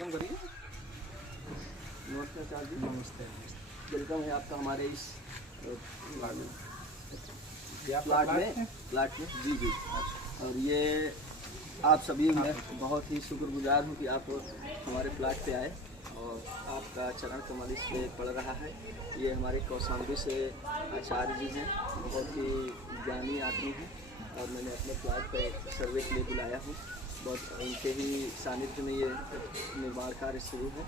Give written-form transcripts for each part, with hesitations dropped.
करिए। नमस्ते आचार्य जी। नमस्ते। वेलकम है आपका हमारे इस प्लाट में जी जी। और ये आप सभी मैं बहुत ही शुक्रगुजार हूँ कि आप हमारे प्लाट पे आए और आपका चरण कमल इस पे पड़ रहा है। ये हमारे कौशाम्बी से आचार्य जी हैं, बहुत ही ज्ञानी आदमी हैं और मैंने अपने प्लाट पे सर्वे के लिए बुलाया हूँ। बहुत उनके ही सानिध्य में ये निर्माण कार्य शुरू है।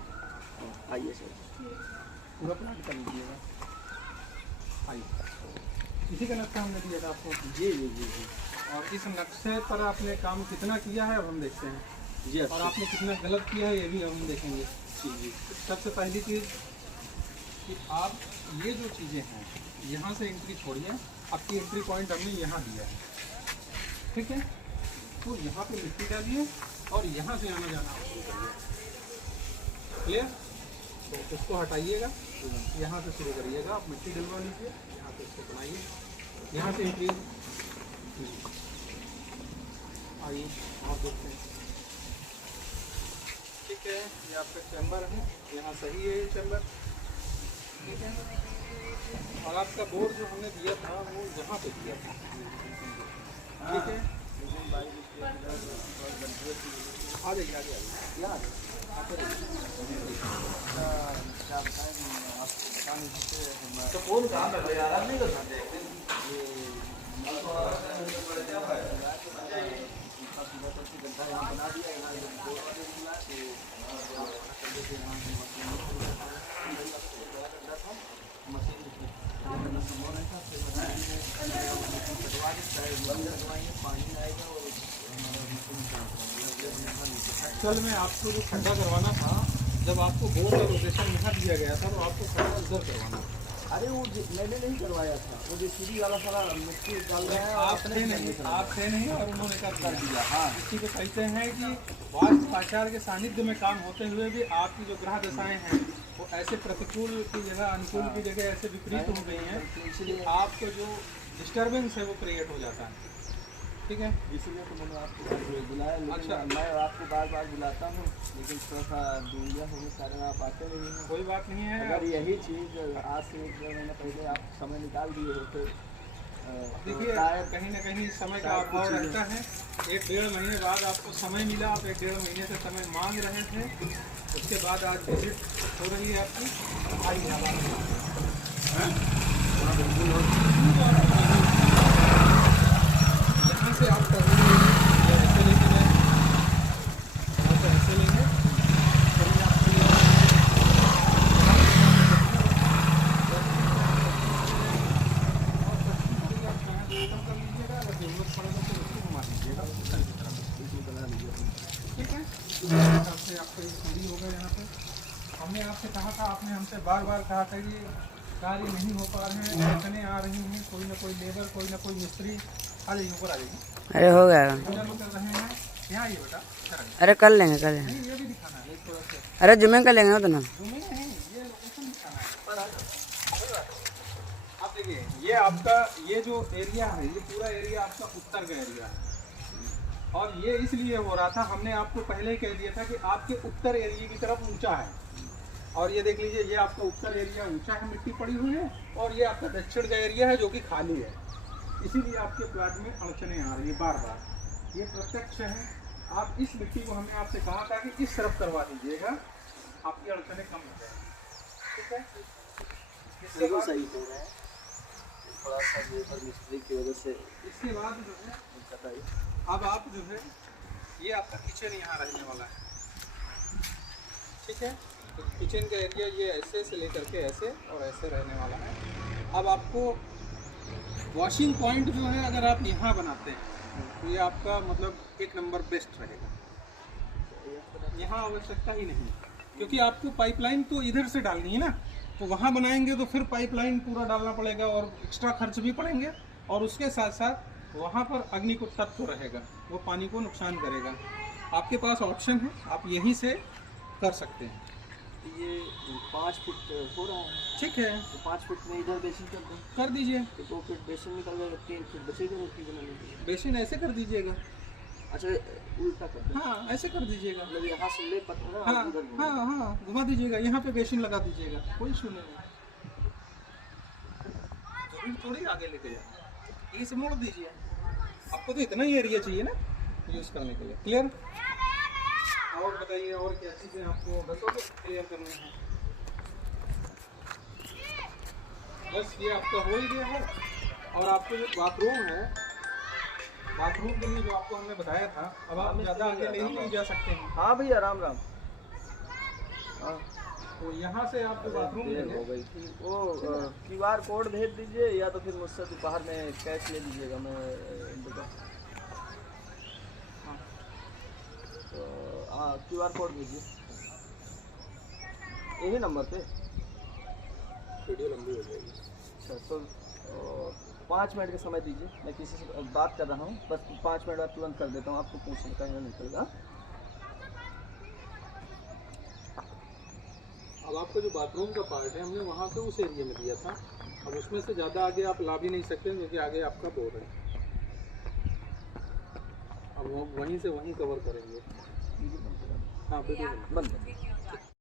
आइए सर, पूरा प्लाट कर लीजिएगा। आइए, इसी का नक्शा हमने दिया था आपको। जी जी जी जी। और इस नक्शे पर आपने काम कितना किया है अब हम देखते हैं, जी और आपने कितना गलत किया है ये भी हम देखेंगे। जी जी। सबसे पहली चीज़ कि आप ये जो चीज़ें हैं यहाँ से एंट्री छोड़िए, आपकी एंट्री पॉइंट हमने यहाँ दिया है, ठीक है। तो यहाँ पे मिट्टी डालिए और यहाँ से आना जाना आप शुरू करिए। क्लियर? तो उसको हटाइएगा, यहाँ से शुरू करिएगा। आप मिट्टी डलवा लीजिए, यहाँ पे इसको बनाइए, यहाँ से एंट्री आइए आप देखते हैं। ठीक है, ये आपका चैम्बर है, यहाँ सही है ये चैम्बर, ठीक है। और आपका बोर्ड जो हमने दिया था वो यहाँ पे दिया था, ठीक है। आ जाइए आगे आइए यार। तो कौन काम है यार, आप नहीं कर सकते। बना दिया पानी आएगा और एक्चुअल में आपको जो खड्डा करवाना था, जब आपको बोर्ड का रोटेशन यहाँ दिया गया था तो आपको खड्डा उधर करवाना था। अरे वो मैंने नहीं करवाया था, वो जो सीढ़ी वाला सारा मिट्टी डाल रहा है। आप थे नहीं और उन्होंने कर दिया। हाँ, इसी को कहते हैं कि वास्तु आचार्य के सानिध्य में काम होते हुए भी आपकी जो ग्रह दशाएं हैं वो ऐसे प्रतिकूल की जगह अनुकूल की जगह ऐसे विपरीत हो गई हैं, इसलिए आपको जो डिस्टर्बेंस है वो क्रिएट हो जाता है, ठीक है। इसीलिए तो मैंने आपको बुलाया। अच्छा, मैं आपको बार बार बुलाता हूँ लेकिन थोड़ा सा दूरिया होने के कारण आप आते नहीं हैं। कोई बात नहीं है। अगर यही चीज़ आज से 1 महीना पहले आप समय निकाल दिए होते, देखिए कहीं ना कहीं समय का अभाव रहता है। 1-1.5 महीने बाद आपको समय मिला, आप 1-1.5 महीने से समय मांग रहे थे, उसके बाद आज विजिट हो रही है आपकी। आइए यहाँ से आप ऐसे लेके गए, यहाँ से ऐसे लेंगे, आपको एक सीढ़ी होगा यहाँ पे। हमने आपसे कहा था, आपने हमसे बार बार कहा था कि कार्य नहीं हो पा रहे हैं, अड़चनें आ रही हैं, कोई ना कोई लेबर, कोई ना कोई मिस्त्री। आ जाइए ऊपर, आ जाइए। अरे हो गया, चालू कर रहे हैं। यहाँ आइए बेटा, अरे कर लेंगे नहीं ये भी दिखाना है थोड़ा सा। अरे जुम्मे कर लेंगे तो ना, नहीं ये लोकेशन दिखाना है। पर आप देखिए, ये आपका ये जो एरिया है, ये पूरा एरिया आपका उत्तर का एरिया है, और ये इसलिए हो रहा था, हमने आपको पहले ही कह दिया था कि आपके उत्तर एरिया की तरफ ऊंचा है। और ये देख लीजिए, ये आपका उत्तर एरिया ऊंचा है, मिट्टी पड़ी हुई है, और ये आपका दक्षिण का एरिया है जो कि खाली है। इसीलिए आपके प्लाट में अड़चनें आ रही है बार बार, ये प्रत्यक्ष है। आप इस मिट्टी को हमने आपसे कहा था कि इस तरफ करवा दीजिएगा, आपकी अड़चनें कम हो जाएगी, ठीक है। सही हो रहा है, थोड़ा सा लेबर मिस्त्री की वजह से। इसके बाद जो है अब आप जो है, ये आपका किचन यहाँ रहने वाला है, ठीक है। तो किचन का एरिया ये ऐसे से लेकर के ऐसे और ऐसे रहने वाला है। अब आपको वॉशिंग पॉइंट जो है, अगर आप यहाँ बनाते हैं तो ये आपका मतलब 1 नंबर बेस्ट रहेगा। यहाँ आवश्यकता ही नहीं, क्योंकि आपको पाइपलाइन तो इधर से डालनी है ना, तो वहाँ बनाएंगे तो फिर पाइपलाइन पूरा डालना पड़ेगा और एक्स्ट्रा खर्च भी पड़ेंगे, और उसके साथ साथ वहाँ पर अग्नि को तत्व रहेगा, वो पानी को नुकसान करेगा। आपके पास ऑप्शन है, आप यहीं से कर सकते हैं। ये 5 फुट हो रहा है, ठीक है। तो 5 फुट में इधर बेसिन कर दीजिए, तो 2 फीट बेसिन निकल जाएगा, 3 फीट बचेगा रोटी बनाने के लिए। बेसिन ऐसे कर दीजिएगा, अच्छा उल्टा कर दो, हाँ ऐसे कर दीजिएगा। मतलब यहाँ से ले पत्थर है हाँ और इधर घुमा। हाँ हाँ घुमा दीजिएगा, यहाँ पे बेसिन लगा दीजिएगा, कोई इशू नहीं है। जरूरी थोड़ी आगे लेके जाए, यहीं से मोड़ दीजिए। आपको तो इतना ही एरिया चाहिए ना यूज़ करने के लिए। क्लियर? और बताइए और क्या चीज़ें आपको क्लियर करनी है? बस ये आपका हो ही गया है। और आपको जो बाथरूम है, बाथरूम के लिए जो आपको हमने बताया था, अब आप ज़्यादा आगे नहीं जा सकते हैं। हाँ भैया राम राम। हाँ तो यहाँ से आप जो बाथरूम देर लेंगे, हो गई थी, वो QR कोड भेज दीजिए या तो फिर मुझसे दोपहर में कैश ले लीजिएगा, मैं दूंगा। हाँ तो हाँ QR कोड भेजिए यही नंबर पे। वीडियो लंबी हो जाएगी। अच्छा तो 5 मिनट का समय दीजिए, मैं किसी से बात कर रहा हूँ, बस 5 मिनट बाद तुरंत कर देता हूँ, आपको पूछने का नहीं पड़ेगा। अब आपका जो बाथरूम का पार्ट है, हमने वहाँ से उस एरिया में दिया था। अब उसमें से ज़्यादा आगे आप ला भी नहीं सकते क्योंकि आगे आपका बोर है। अब वो वहीं से वहीं कवर करेंगे। हाँ वीडियो बंद।